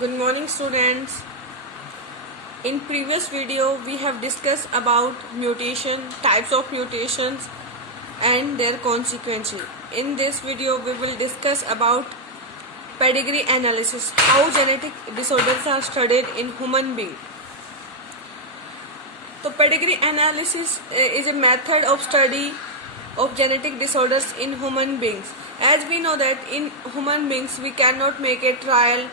Good morning, students. In previous video we have discussed about mutation, types of mutations and their consequences. In this video we will discuss about pedigree analysis, how genetic disorders are studied in human being. So pedigree analysis is a method of study of genetic disorders in human beings. As we know that in human beings we cannot make a trial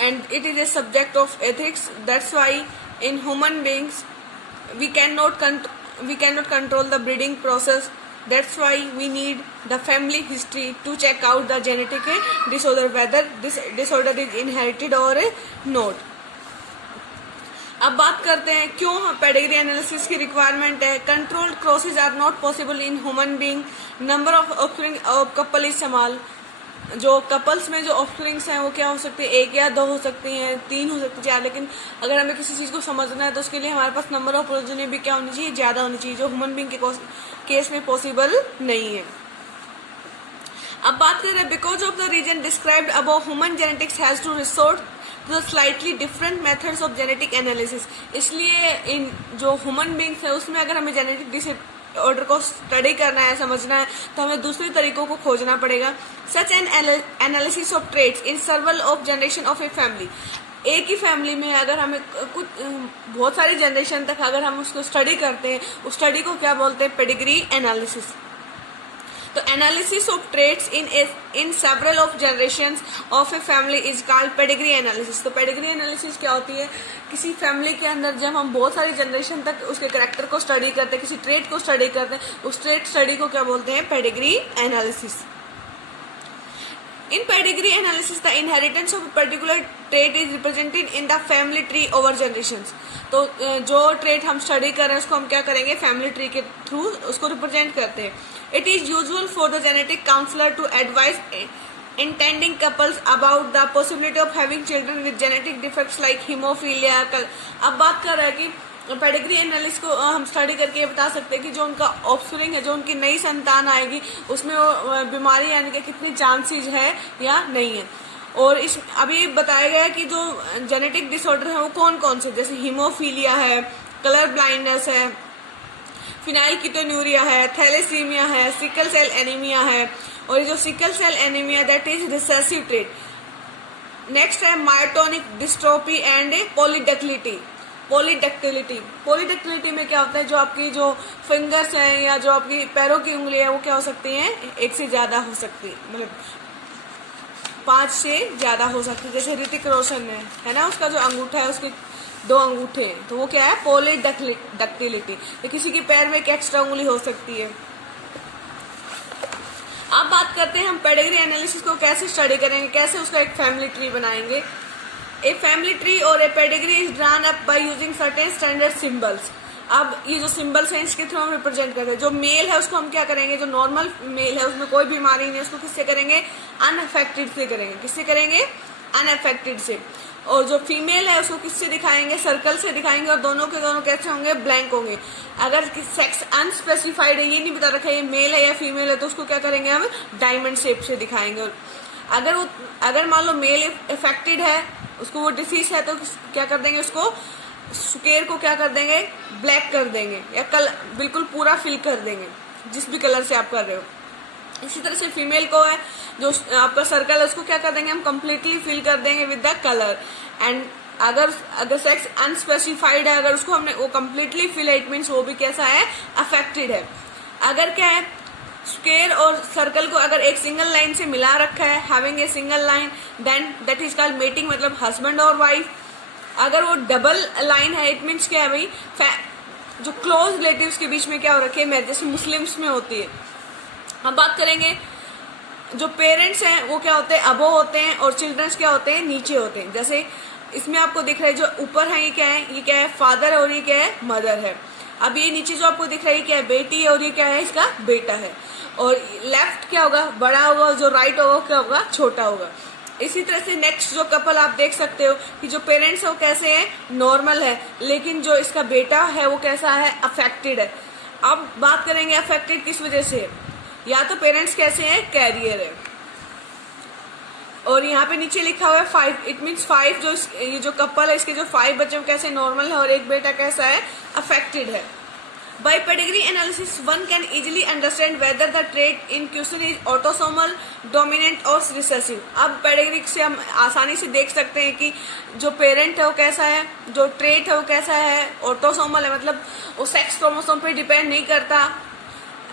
and it is a subject of ethics. That's why in human beings we cannot control the breeding process. That's why we need the family history to check out the genetic disorder, whether this disorder is inherited or not. अब बात करते हैं क्यों pedigree analysis की requirement है. Controlled crosses are not possible in human being. Number of offspring couple is small. जो couples में जो ऑफस्प्रिंग्स हैं वो क्या हो सकती है, एक या दो हो सकती हैं, तीन हो सकती है. लेकिन अगर हमें किसी चीज को समझना है तो उसके लिए हमारे पास नंबर ऑफ प्रोजेनी भी क्या होनी चाहिए, ज्यादा होनी चाहिए, जो ह्यूमन बीइंग के केस में पॉसिबल नहीं है. अब बात कर रहे हैं because of the reason described above human genetics has to resort to slightly different methods of genetic analysis. इसलिए इन जो ह्यूमन बीइंग्स है उसमें अगर हमें जेनेटिक डिसऑर्डर को स्टडी करना है, समझना है, तो हमें दूसरे तरीकों को खोजना पड़ेगा. Such an analysis of traits in सर्वल of generation of a family. एक ही फैमिली में अगर हमें कुछ बहुत सारी जनरेशन तक अगर हम उसको स्टडी करते हैं, उस स्टडी को क्या बोलते हैं, पेडिग्री एनालिसिस. तो analysis of traits in several of generations of a family is called pedigree analysis. तो पेडिग्री एनालिसिस क्या होती है, किसी फैमिली के अंदर जब हम बहुत सारी जनरेशन तक उसके कैरेक्टर को स्टडी करते हैं, किसी ट्रेट को स्टडी करते हैं, उस ट्रेट स्टडी को क्या बोलते हैं, pedigree analysis. In pedigree analysis, the inheritance of a particular trait is represented in the family tree over generations. तो जो ट्रेट हम स्टडी कर रहे हैं उसको हम क्या करेंगे, फैमिली ट्री के थ्रू उसको रिप्रेजेंट करते हैं. It is usual for the genetic counsellor to advise intending couples about the possibility of having children with genetic defects like hemophilia. अब बात कर रहे हैं कि पेडिग्री एनालिसिस को हम स्टडी करके ये बता सकते हैं कि जो उनका ऑफस्प्रिंग है, जो उनकी नई संतान आएगी, उसमें वो बीमारी आने के कितने चांसेस है या नहीं है. और इस अभी बताया गया है कि जो जेनेटिक डिसऑर्डर है वो कौन कौन से, जैसे हीमोफीलिया है, कलर ब्लाइंडनेस है, फिनाइलकीटोन्यूरिया है, थैलेसीमिया है, सिकल सेल एनीमिया है. और ये जो sickle cell anaemia that is recessive trait. Next है myotonic dystrophy and polydactyly. Polydactyly में क्या होता है, जो आपकी जो फिंगर्स हैं या जो आपकी पैरों की उंगली है वो क्या हो सकती हैं, एक से ज्यादा हो सकती है, मतलब 5 से ज्यादा हो सकती है. जैसे ऋतिक रोशन है ना, उसका जो अंगूठा है उसके 2 अंगूठे हैं, तो वो क्या है, पॉलीडेक्टिलिटी. तो किसी के पैर में एक एक्स्ट्रा उंगली हो सकती है. अब बात करते हैं हम पेडिग्री एनालिसिस को कैसे स्टडी करेंगे, कैसे उसका एक फैमिली ट्री बनाएंगे. A family tree or a pedigree is drawn up by using certain standard symbols. अब ये जो सिंबल्स हैं इसके थ्रू हम रिप्रेजेंट करते हैं. जो मेल है उसको हम क्या करेंगे, जो नॉर्मल मेल है उसमें कोई बीमारी नहीं है, उसको किससे करेंगे, अनअफेक्टेड से करेंगे. किससे करेंगे, अनअफेक्टेड से. और जो फीमेल है उसको किससे दिखाएंगे, सर्कल से दिखाएंगे. और दोनों के दोनों कैसे होंगे, ब्लैंक होंगे. अगर सेक्स अनस्पेसिफाइड है, ये नहीं बता रखा है ये मेल है या फीमेल है, तो उसको क्या करेंगे, हम डायमंड शेप से दिखाएंगे. और अगर मान लो मेल इफेक्टेड है, उसको वो डिसीज है, तो क्या कर देंगे, उसको स्क्वायर को क्या कर देंगे, ब्लैक कर देंगे या बिल्कुल पूरा फिल कर देंगे, जिस भी कलर से आप कर रहे हो. इसी तरह से फीमेल को है, जो आपका सर्कल है उसको क्या कर देंगे, हम कंप्लीटली फिल कर देंगे विद द कलर. एंड अगर सेक्स अनस्पेसिफाइड है, अगर उसको हमने वो कंप्लीटली फिल है, इट मीन्स वो भी कैसा है, अफेक्टेड है. अगर क्या है, स्क्वायर और सर्कल को अगर एक सिंगल लाइन से मिला रखा है, having a single line, then that is called mating, मतलब हस्बैंड और वाइफ. अगर वो डबल लाइन है, इट मीन्स क्या है भाई, जो क्लोज रिलेटिव्स के बीच में क्या हो रखी है, जैसे मुस्लिम्स में होती है. हम बात करेंगे जो पेरेंट्स हैं वो क्या होते हैं, अबो होते हैं, और चिल्ड्रंस क्या होते हैं, नीचे होते हैं. जैसे इसमें आपको दिख रहा है जो ऊपर है ये क्या है, फादर है, और ये क्या है, मदर है. अब ये नीचे जो आपको दिख रहा है क्या है, बेटी है, और ये क्या है, इसका बेटा है. और लेफ्ट क्या होगा, बड़ा होगा, जो राइट होगा क्या होगा, छोटा होगा. इसी तरह से नेक्स्ट जो कपल आप देख सकते हो कि जो पेरेंट्स है वो कैसे हैं, नॉर्मल है, लेकिन जो इसका बेटा है वो कैसा है, अफेक्टेड है. अब बात करेंगे अफेक्टेड किस वजह से, या तो पेरेंट्स कैसे हैं, कैरियर है, और यहाँ पे नीचे लिखा हुआ है 5, इट मीन्स 5 जो ये जो कपल है इसके जो 5 बच्चे कैसे नॉर्मल है और एक बेटा कैसा है अफेक्टेड है। By pedigree analysis, one can easily understand whether the trait in question is autosomal, dominant or recessive. अब पेडिग्री से हम आसानी से देख सकते हैं कि जो पेरेंट है वो कैसा है, जो ट्रेट है वो कैसा है, ऑटोसोमल है मतलब वो सेक्स क्रोमोसोम पे डिपेंड नहीं करता।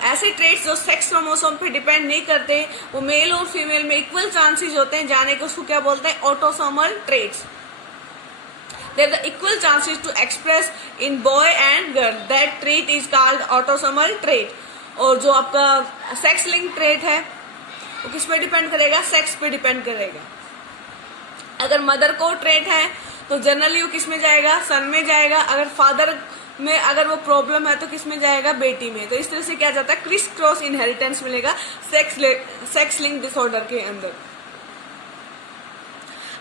ऐसे ट्रेट्स जो सेक्स क्रोमोसोम पे डिपेंड नहीं करते वो मेल और फीमेल में इक्वल चांसेस होते हैं जाने के, उसको क्या बोलते हैं autosomal traits. There are equal chances to express in boy and girl. That trait is called autosomal trait. और जो आपका सेक्स लिंक ट्रेट है वो किस पे डिपेंड करेगा, सेक्स पे डिपेंड करेगा। अगर मदर को ट्रेट है तो जनरली वो किस में जाएगा, सन में जाएगा। अगर फादर में अगर वो प्रॉब्लम है तो किस में जाएगा, बेटी में। तो इस तरह से क्या जाता है, क्रिस क्रॉस इनहेरिटेंस मिलेगा सेक्स लिंक डिसऑर्डर के अंदर।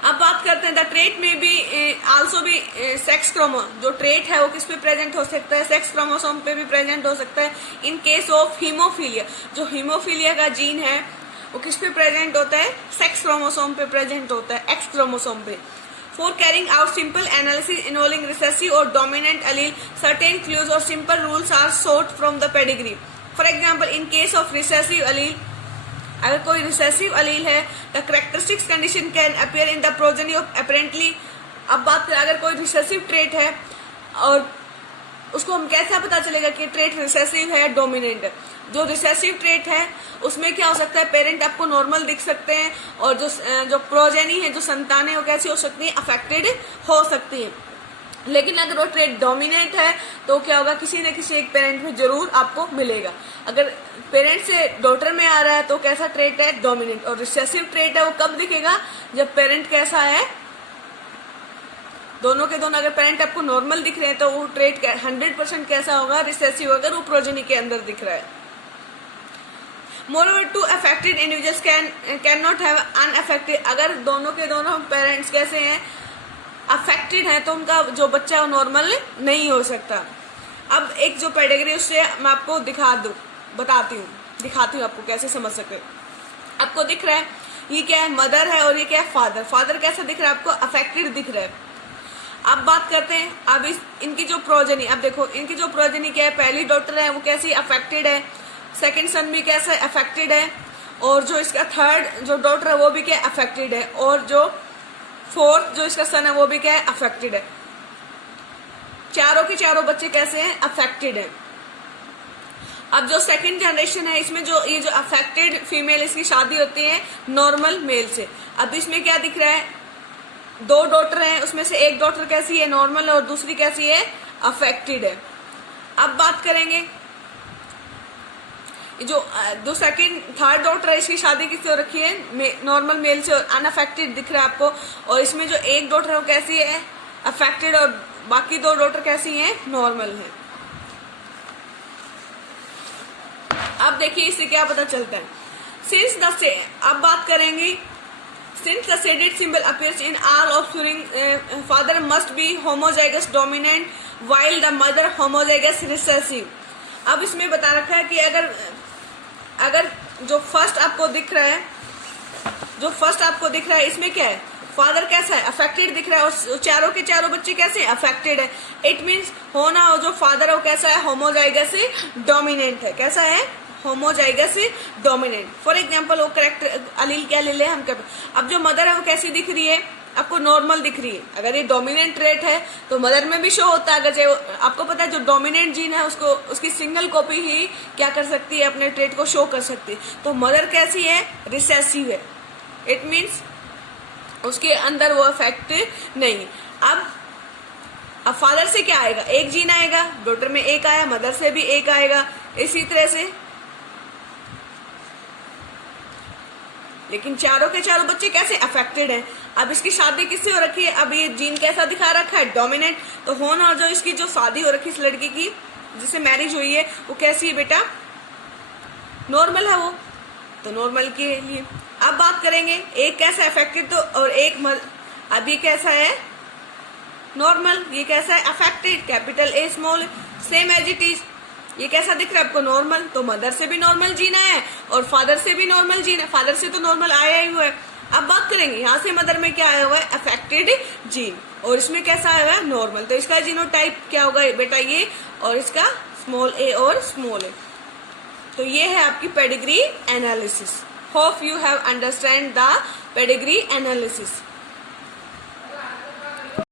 अब बात करते हैं द ट्रेट में भी आल्सो भी सेक्स क्रोमो जो ट्रेट है वो किस पे प्रेजेंट हो सकता है, सेक्स क्रोमोसोम पे भी प्रेजेंट हो सकता है। इन केस ऑफ हीमोफीलिया, जो हीमोफीलिया का जीन है वो किस पे प्रेजेंट होता है, सेक्स क्रोमोसोम पे प्रेजेंट होता है, एक्स क्रोमोसोम पे। For carrying out simple analysis involving recessive और डोमिनेंट एलील, सर्टेन क्लूज और simple rules are sought from the pedigree. For example in case of recessive allele, अगर कोई रिसेसिव अलील है the characteristics condition can appear in the progeny of apparently. अब बात करें अगर कोई रिसेसिव ट्रेट है और उसको हम कैसे पता चलेगा कि ट्रेट रिसेसिव है डोमिनेंट है। जो रिसेसिव ट्रेट है उसमें क्या हो सकता है, पेरेंट आपको नॉर्मल दिख सकते हैं और जो प्रोजेनी है, जो संतान है वो कैसी हो सकती है, अफेक्टेड हो सकती है। लेकिन अगर वो ट्रेट डोमिनेंट है तो क्या होगा, किसी न किसी एक पेरेंट में जरूर आपको मिलेगा। अगर पेरेंट से डॉटर में आ रहा है तो कैसा ट्रेट है, डोमिनेंट। और रिसेसिव ट्रेट है वो कब दिखेगा, जब पेरेंट कैसा है, दोनों के दोनों अगर पेरेंट आपको नॉर्मल दिख रहे हैं तो वो ट्रेट 100% कैसा होगा, रिसेसिव, अगर वो प्रोजेनी के अंदर दिख रहा है। Moreover two affected individuals can not have unaffected. अगर दोनों के दोनों पेरेंट्स कैसे हैं, अफेक्टेड है, तो उनका जो बच्चा है वो नॉर्मल नहीं हो सकता। अब एक जो पेडिग्री उससे मैं आपको दिखाती हूँ आपको कैसे समझ सके। आपको दिख रहा है ये क्या है, मदर है और ये क्या है, फादर। फादर कैसा दिख रहा है आपको, अफेक्टेड दिख रहा है। अब बात करते हैं अब इनकी जो प्रोजेनी, अब देखो इनकी जो प्रोजेनी क्या है, पहली डॉटर है वो कैसी अफेक्टेड है, सेकंड सन भी कैसा अफेक्टेड है, और जो इसका थर्ड जो डॉटर है वो भी क्या अफेक्टेड है, और जो फोर्थ जो इसका सन है वो भी क्या है, अफेक्टेड है। चारों के चारों बच्चे कैसे हैं, अफेक्टेड है। अब जो सेकंड जनरेशन है इसमें जो ये जो अफेक्टेड फीमेल, इसकी शादी होती है नॉर्मल मेल से। अब इसमें क्या दिख रहा है, दो डॉटर हैं, उसमें से एक डॉटर कैसी है, नॉर्मल है, और दूसरी कैसी है, अफेक्टेड है। अब बात करेंगे जो सेकंड थर्ड डॉटर है इसकी शादी किससे हो रखी है, नॉर्मल मेल से, और अनअफेक्टेड दिख रहा है आपको। और इसमें जो एक डॉटर है वो कैसी है, अफेक्टेड, और बाकी दो डॉटर कैसी हैं, नॉर्मल है। अब देखिए इससे क्या पता चलता है, सिंस द अब बात करेंगे since the shaded symbol appears in all offspring, father must be homozygous dominant while the mother homozygous recessive। अब इसमें बता रखा है कि अगर जो फर्स्ट आपको दिख रहा है इसमें क्या है, फादर कैसा है, अफेक्टेड दिख रहा है, और चारों के चारों बच्चे कैसे अफेक्टेड है। इट मीन्स होना हो जो फादर है वो कैसा है, होमोजाइगस डोमिनेंट है। कैसा है, होमोजाइगस डोमिनेंट। फॉर एग्जाम्पल वो करेक्टर अलील क्या ले ले हम कर। अब जो मदर है वो कैसी दिख रही है, आपको नॉर्मल दिख रही है। अगर ये डोमिनेंट ट्रेट है तो मदर में भी शो होता है। अगर आपको पता है जो डोमिनेंट जीन है उसको उसकी सिंगल कॉपी ही क्या कर सकती है, अपने ट्रेट को शो कर सकती है। तो मदर कैसी है, रिसेसिव है। इट मीन्स उसके अंदर वो इफेक्ट नहीं। अब फादर से क्या आएगा, एक जीन आएगा, डॉटर में एक आया, मदर से भी एक आएगा, इसी तरह से। लेकिन चारों के चारों बच्चे कैसे अफेक्टेड हैं। अब इसकी शादी किससे हो रखी है, अब ये जीन कैसा दिखा रखा है, डोमिनेंट। तो होना जो इसकी जो शादी हो रखी है इस लड़की की जिससे मैरिज हुई है वो कैसी है बेटा, नॉर्मल है वो, तो नॉर्मल के लिए। अब बात करेंगे एक कैसा अफेक्टेड तो और एक अब ये कैसा है, नॉर्मल, ये कैसा है, affected, capital A small, same as it is. ये कैसा दिख रहा है आपको, नॉर्मल। तो मदर से भी नॉर्मल जीन है और फादर से भी नॉर्मल जीन है, फादर से तो नॉर्मल आया ही हुआ है। अब बात करें करेंगे, यहाँ से मदर में क्या आया हुआ है, अफेक्टेड जीन, और इसमें कैसा आया हुआ है, नॉर्मल। तो इसका जीनोटाइप क्या होगा बेटा, ये, और इसका स्मॉल ए और स्मॉल ए। तो ये है आपकी pedigree analysis. Hope you have understand the pedigree analysis.